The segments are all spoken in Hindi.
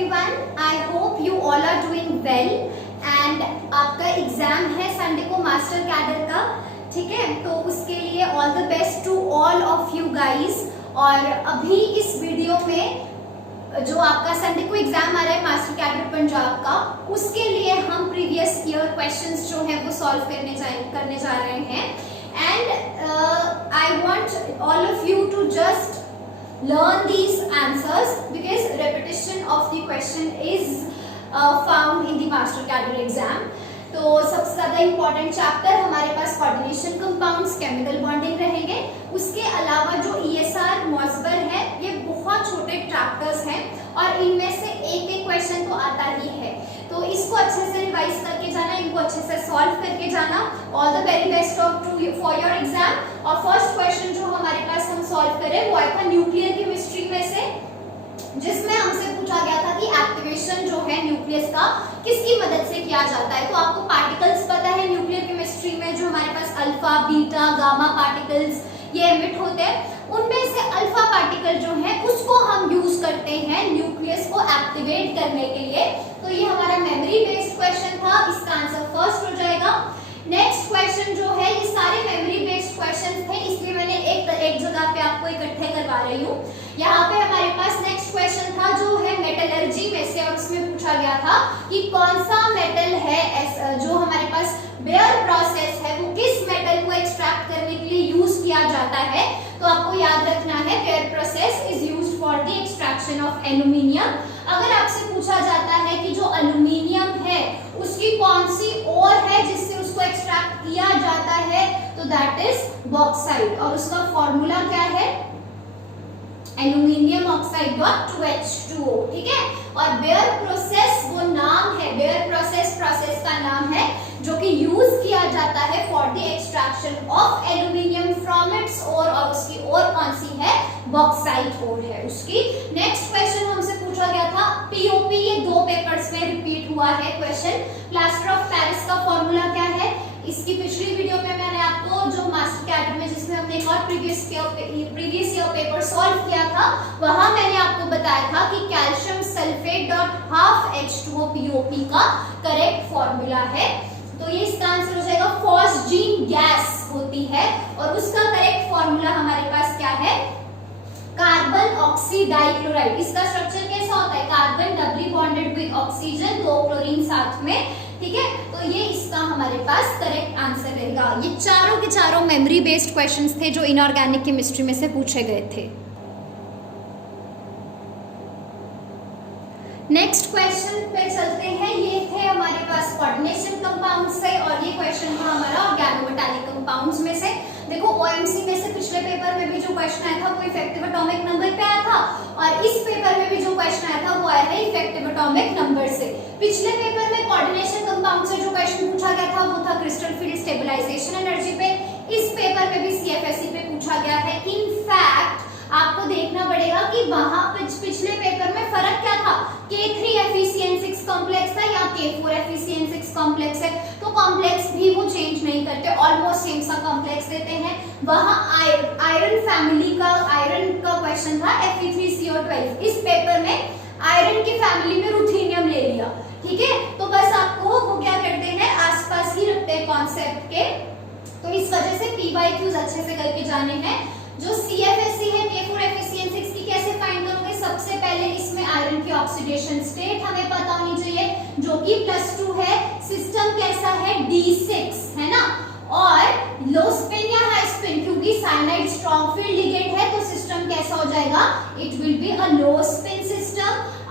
everyone. I hope you all are doing well. And आपका एग्जाम है संडे को मास्टर कैडर का, ठीक है? तो उसके लिए all the best to all of you guys. और अभी इस वीडियो में जो आपका संडे को एग्जाम आ रहा है मास्टर कैडर पंजाब का, उसके लिए हम प्रीवियस ईयर क्वेश्चंस जो है वो सॉल्व करने जा रहे हैं। And I want all of you to just learn these answers because repetition of the question is found in the master cadre exam। तो सबसे ज्यादा इंपॉर्टेंट चैप्टर हमारे पास कोऑर्डिनेशन कंपाउंड्स, केमिकल बॉन्डिंग रहेंगे। उसके अलावा जो ESR मॉस्बर है, ये बहुत छोटे चैप्टर्स हैं और इनमें से एक एक क्वेश्चन तो आता ही है। तो इसको अच्छे से रिवाइज करके जाना, इनको अच्छे से सॉल्व करके जाना। All the very best of to for your exam. और फर्स्ट क्वेश्चन जो हमारे पास हम सॉल्व करें वो आया था न्यूक्लियर केमिस्ट्री में से, जिसमें हमसे पूछा गया था कि एक्टिवेशन जो है न्यूक्लियस का किसकी मदद से किया जाता है। तो आपको पार्टिकल्स पता है न्यूक्लियर केमिस्ट्री में जो हमारे पास अल्फा, बीटा, गामा पार्टिकल्स ये एमिट होते हैं। उनमें से अल्फा पार्टिकल जो है उसको हम यूज करते हैं न्यूक्लियस को एक्टिवेट करने के लिए। तो ये हमारा मेमोरी बेस्ड क्वेश्चन था, इसका आंसर फर्स्ट हो जाएगा। नेक्स्ट क्वेश्चन जो है, ये सारे मेमोरी बेस्ड क्वेश्चन थे, इसलिए मैंने एक जगह पे आपको इकट्ठे करवा रही हूँ। यहाँ पे हमारे पास नेक्स्ट क्वेश्चन था जो है मेटलर्जी में से, और उसमें पूछा गया था कि कौन सा मेटल है जो हमारे पास बेयर प्रोसेस है वो किस मेटल को एक्सट्रैक्ट करने के लिए यूज किया जाता है। तो आपको याद रखना है bear process is used for the extraction of aluminium. अगर आपसे पूछा जाता है कि जो एल्यूमिनियम है उसकी कौन सी ओर है जिससे उसको एक्सट्रैक्ट किया जाता है, तो दैट इज बॉक्साइट, और उसका फॉर्मूला क्या है, एल्यूमिनियम ऑक्साइड डॉट 2H2O, ठीक है। और बेयर प्रोसेस वो नाम है, बेयर प्रोसेस का नाम है जो कि यूज किया जाता है for the extraction of aluminium from its ore, और उसकी ओर कौन सी है, बॉक्साइट ओर है उसकी। नेक्स्ट क्वेश्चन हमसे पूछा गया था पीओपी, ये 2 पेपर्स में रिपीट हुआ है क्वेश्चन। प्लास्टर ऑफ पेरिस का फॉर्मूला क्या है, इसकी पिछली वीडियो में मैंने आपको जो मास्टर कैडर में जिसमें हमने एक और प्रीवियस ईयर पेपर सॉल्व किया था, वहां मैंने आपको बताया था कि calcium sulphate dot half H2O POP का करेक्ट फॉर्मूला है। तो ये इसका आंसर हो जाएगा, फॉस्जीन गैस होती है और उसका करेक्ट फॉर्मूला हमारे पास क्या है, कार्बन ऑक्सीडाइक्लोराइड। इसका स्ट्रक्चर कैसा होता है, carbon doubly bonded with oxygen, 2 chlorine साथ में, ठीक है। तो ये इसका हमारे पास करेक्ट आंसर रहेगा। ये चारों के चारों मेमोरी बेस्ड क्वेश्चंस थे जो इनऑर्गेनिक केमिस्ट्री में से पूछे गए थे। नेक्स्ट क्वेश्चन पे चलते हैं। ये थे हमारे पास कोऑर्डिनेशन कंपाउंड से, और ये क्वेश्चन था हमारा ऑर्गेनोमेटालिक कंपाउंड्स में से। देखो ओएमसी में से पिछले पेपर में भी जो क्वेश्चन आया था वो इफेक्टिव एटॉमिक नंबर पे आया था, और इस पेपर में भी जो क्वेश्चन आया था वो आया है इफेक्टिव एटॉमिक नंबर से। पिछले पेपर में कोऑर्डिनेशन कंपाउंड से जो क्वेश्चन पूछा गया था वो था क्रिस्टल फील्ड स्टेबलाइजेशन एनर्जी पे। इस पेपर में भी CFSE पे पूछा गया है। इनफैक्ट आपको देखना पड़ेगा कि वहां पिछले पेपर में फर्क क्या था, K3 FeCN6 कॉम्प्लेक्स था या K4 FeCN6 कॉम्प्लेक्स है, तो कॉम्प्लेक्स भी वो चेंज नहीं करते, ऑलमोस्ट सेम सा कॉम्प्लेक्स देते हैं। वहां आयरन फैमिली का क्वेश्चन था Fe3CO12। इस पेपर में आयरन की फैमिली में रुथेनियम ले लिया, ठीक है। तो बस आपको वो क्या करते हैं, आसपास ही रखते हैं कॉन्सेप्ट के। तो इस वजह से PYQs अच्छे से करके जाने हैं। जो CFSE है K4 FeCN6 की कैसे फाइंड करोगे, सबसे पहले इसमें आयरन की ऑक्सीडेशन स्टेट हमें पता होनी चाहिए जो कि +2 है। सिस्टम कैसा है, D6 है ना, और लो स्पिन या हाई स्पिन, क्योंकि साइनाइड स्ट्रॉन्ग फील्ड लिगेंड है तो सिस्टम कैसा हो जाएगा, it will be a low spin system.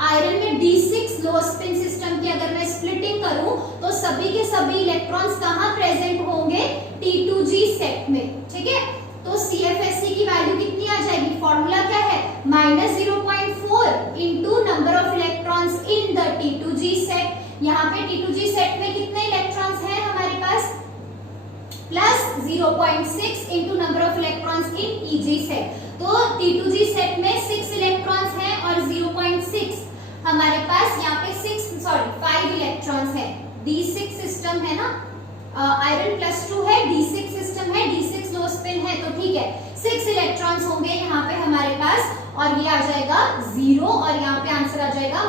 Iron में D6 लो स्पिन सिस्टम की अगर मैं स्प्लिटिंग करूं तो सभी के सभी इलेक्ट्रॉन्स कहां प्रेजेंट होंगे, T2G सेट में, ठीक है। तो CFSE की वैल्यू कितनी आ जाएगी, फॉर्मूला क्या है, -0.4 into number of electrons in the T2G set. यहाँ पे T2G सेट में कितने इलेक्ट्रॉन्स हैं हमारे पास, +0.6 into number of electrons in TG set. तो T2G सेट में 6 इलेक्ट्रॉन्स हैं और 0.6 हमारे पास यहाँ पे 5 इलेक्ट्रॉन्स है। D6 सिस्टम है ना, आयरन +2 है, D6 सिस्टम है, D6 लो स्पिन है, तो ठीक है 6 इलेक्ट्रॉन्स होंगे यहाँ पे हमारे पास, और ये आ जाएगा 0, और यहाँ पे आंसर आ जाएगा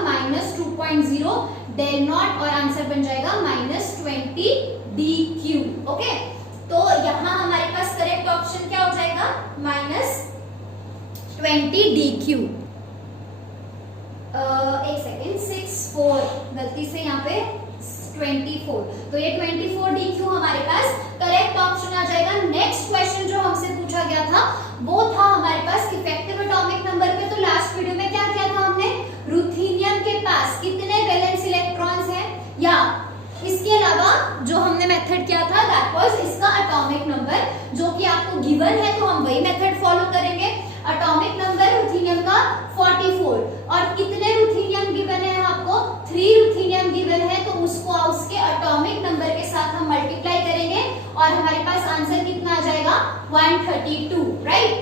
4.0 डेल नॉट और आंसर बन जाएगा -20 dq। ओके, तो यहाँ हमारे पास करेक्ट ऑप्शन क्या हो जाएगा, -20 dq। एक सेकेंड, 6 4 गलती से यहाँ पे 24, तो ये 24 dq हमारे पास करेक्ट ऑप्शन आ जाएगा। नेक्स्ट क्वेश्चन जो हमसे पूछा गया था वो था हमारे पास इफेक्टिव एटॉमिक नंबर पे। तो लास्ट वीडियो में क्या किया था हमने, रुथेनियम के पास कितने वैलेंस इलेक्ट्रॉन्स हैं, या इसके अलावा जो हमने मेथड किया था दैट वाज इसका एटॉमिक नंबर, जो कि आपको गिवन है तो हम वही मेथड फॉलो करेंगे। एटॉमिक नंबर रुथेनियम का 44, और कितने रुथेनियम गिवन है आपको, 3 रुथेनियम गिवन है, तो उसको उसके एटॉमिक नंबर के साथ हम मल्टीप्लाई करेंगे और हमारे पास आंसर कितना आ जाएगा, 132, राइट।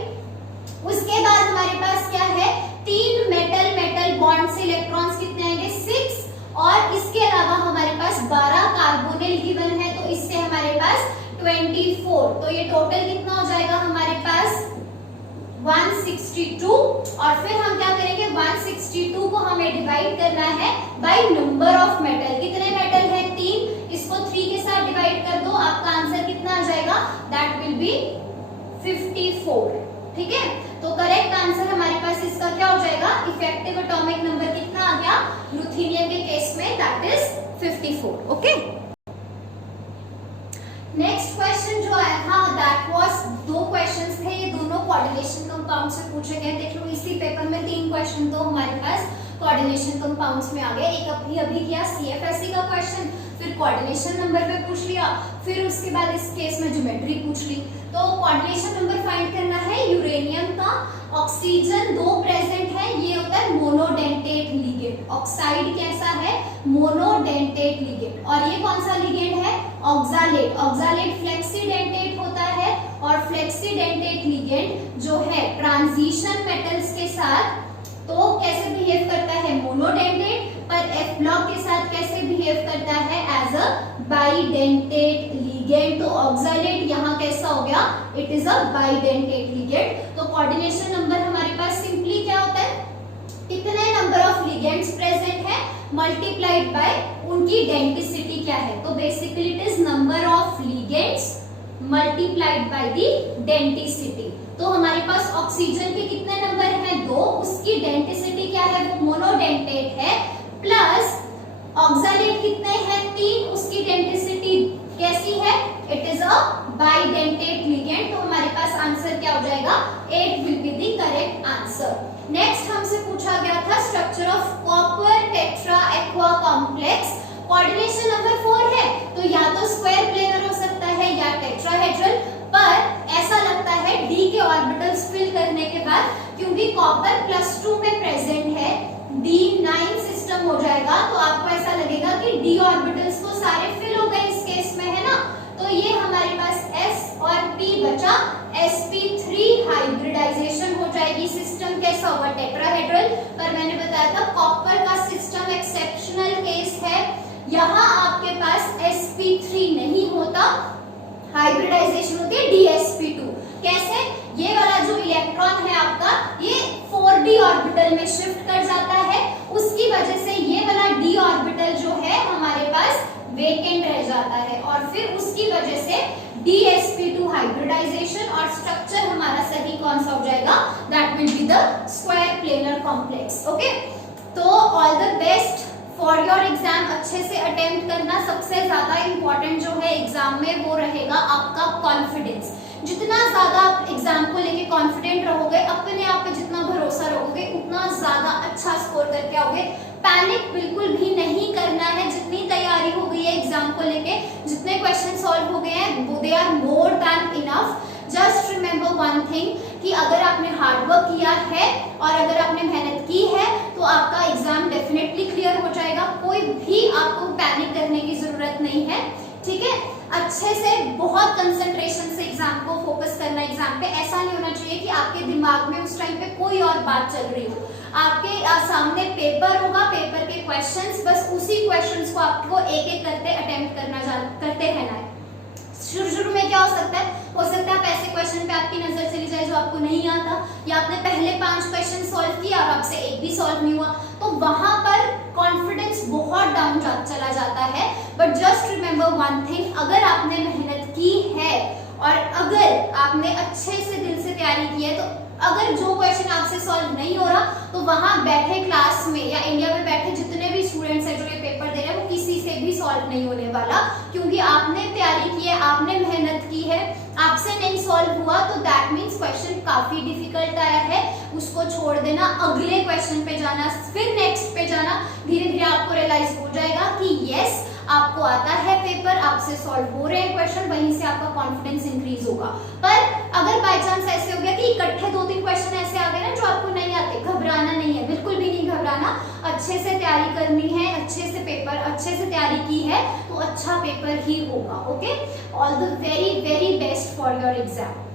उसके बाद हमारे पास क्या है, 3 मेटल मेटल बॉन्ड से इलेक्ट्रॉन्स कितने आएंगे, 6, और इसके अलावा हमारे पास 12 कार्बोनिल गिवन है, तो इससे हमारे पास 24, तो ये टोटल कितना हो जाएगा हमारे पास 162। और फिर हम क्या करेंगे, 162 को हमें डिवाइड करना है बाय नंबर ऑफ मेटल। कितने मेटल है, 3, इसको 3 के साथ डिवाइड कर दो, आपका आंसर कितना आ जाएगा, दैट विल बी 54। ठीक है, तो करेक्ट आंसर हमारे पास इसका क्या हो जाएगा, इफेक्टिव एटॉमिक नंबर कितना आ गया रुथेनियम के केस में, that is 54। Okay, next question जो आया था दैट वाज 2 क्वेश्चंस थे, ये दोनों कोऑर्डिनेशन कंपाउंड से पूछे गए। देख लो इसी पेपर में 3 क्वेश्चन तो हमारे पास कोऑर्डिनेशन कंपाउंड्स में आ गए। एक अभी किया CFSE का क्वेश्चन, फिर कोऑर्डिनेशन नंबर पे पूछ लिया, फिर उसके बाद इस केस में ज्योमेट्री पूछ ली। तो कोऑर्डिनेशन नंबर फाइंड करना है यूरेनियम का, ऑक्सीजन 2 प्रेजेंट है, ये होता है मोनोडेंटेट लिगेंड। ऑक्साइड कैसा है, मोनोडेंटेट लिगेंड, और ये कौन सा लिगेंड है, ऑक्सालेट। ऑक्सालेट फ्लेक्सीडेंटेट होता है, और फ्लेक्सीडेंटेट लिगेंड जो है ट्रांजिशन मेटल्स के साथ तो कैसे बिहेव करता है, मोनोडेंटेट, पर F ब्लॉक के साथ कैसे बिहेव करता है, एज अ बाइडेंटेट लिगेंड। तो ऑक्सालेट यहाँ कैसा हो गया, it is a bidentate ligand. तो कोऑर्डिनेशन नंबर हमारे पास सिंपली क्या होता है, कितने नंबर ऑफ लिगेंड्स प्रेजेंट है मल्टीप्लाइड बाय उनकी डेंसिटी क्या है। तो basically it is number of ligands multiplied by the density. तो हमारे पास ऑक्सीजन के कितने नंबर हैं, 2, उसकी डेंसिटी क्या है, वो मोनोडेंटेट है, प्लस ऑक्सालेट कितने हैं, 3, उसकी डेंसिटी कैसी है, it is a bidentate ligand. तो हमारे पास आंसर क्या हो जाएगा, 8 will be the correct answer. Next हमसे पूछा गया था structure of copper tetra aqua complex. Coordination number 4 है, तो या तो स्क्वायर प्लेनर हो सकता है या टेट्राहेड्रल, पर ऐसा लगता है D के ऑर्बिटल्स फिल करने के बाद, क्योंकि कॉपर +2 में प्रेजेंट है, D9 सिस्टम हो जाएगा, तो आपको ऐसा लगेगा कि D ऑर्बिटल्स तो सारे फिल हो गए इस केस में, है ना। तो ये हमारे पास S और P बचा, sp3 हाइब्रिडाइजेशन हो जाएगी। सिस्टम कैसा होगा, टेट्राहेड्रल, पर मैंने बताया था कॉपर का सिस्टम एक्सेप्शनल केस है, यहाँ आपके पास sp3 नहीं होता, हाइब्रिडाइजेशन होती है dsp2। कैसे, ये वाला जो इलेक्ट्रॉन है आपका, ये 4d ऑर्बिटल में शिफ्ट कर जाता है, उसकी वजह से ये वाला d ऑर्बिटल जो है हमारे पास वेकेंट रह जाता है, और फिर उसकी वजह से dsp2 हाइब्रिडाइजेशन, और स्ट्रक्चर हमारा सही कौन सा हो जाएगा, that will be the square planar complex. Okay, तो all the best for your exam, अच्छे से अटेम्प्ट करना। सबसे ज्यादा इंपॉर्टेंट जो है एग्जाम में वो रहेगा आपका कॉन्फिडेंस। जितना ज्यादा आप एग्जाम को लेके कॉन्फिडेंट रहोगे, अपने आप पे जितना भरोसा रखोगे, उतना ज्यादा अच्छा स्कोर करके आओगे। पैनिक बिल्कुल भी नहीं करना है, जितनी तैयारी हो गई है एग्जाम को लेके, जितने क्वेश्चन सॉल्व हो गए हैं, they are more than enough. Just remember one thing कि अगर आपने हार्डवर्क किया है और अगर आपने मेहनत की है तो आपका एग्जाम डेफिनेटली क्लियर हो जाएगा। कोई भी आपको पैनिक करने की जरूरत नहीं है, ठीक है। अच्छे से बहुत कंसंट्रेशन से एग्जाम को फोकस करना। एग्जाम पे ऐसा नहीं होना चाहिए कि आपके दिमाग में उस टाइम पे कोई और बात चल रही हो। आपके सामने पेपर होगा, पेपर के क्वेश्चंस, बस उसी क्वेश्चंस को आपको एक एक करते अटेम्प्ट करते रहना है। शुरू में क्या हो सकता है आप ऐसे क्वेश्चन पे आपकी नजर चली जाए जो आपको नहीं आता, या आपने पहले 5 क्वेश्चन सॉल्व किया और आपसे एक भी सॉल्व नहीं हुआ, तो वहां पर कॉन्फिडेंस बहुत डाउन चला जाता है। But just remember one thing, अगर आपने मेहनत की है और अगर आपने अच्छे से दिल से तैयारी की है, तो अगर जो क्वेश्चन आपसे सॉल्व नहीं हो रहा, तो वहां बैठे क्लास में या इंडिया में बैठे जितने भी स्टूडेंट्स हैं जो ये पेपर दे रहे हैं, वो किसी से भी सॉल्व नहीं होने वाला, क्योंकि आपने तैयारी की है, आपने मेहनत की है, आपसे नहीं सॉल्व हुआ तो दैट मीन्स क्वेश्चन काफी डिफिकल्ट आया है, उसको छोड़ देना, अगले क्वेश्चन पे जाना, फिर नेक्स्ट पे जाना। धीरे धीरे आपको रियलाइज हो जाएगा कि यस आपको आता है पेपर, आपसे सॉल्व हो रहे हैं क्वेश्चन, वहीं से आपका कॉन्फिडेंस इंक्रीज होगा। पर अगर बाय चांस ऐसे हो गया कि इकट्ठे 2-3 क्वेश्चन ऐसे आ गए ना जो आपको नहीं आते, घबराना नहीं है, बिल्कुल भी नहीं घबराना, अच्छे से तैयारी करनी है, अच्छे से पेपर अच्छे से तैयारी की है तो अच्छा पेपर ही होगा। Okay, all the very very best for your exam.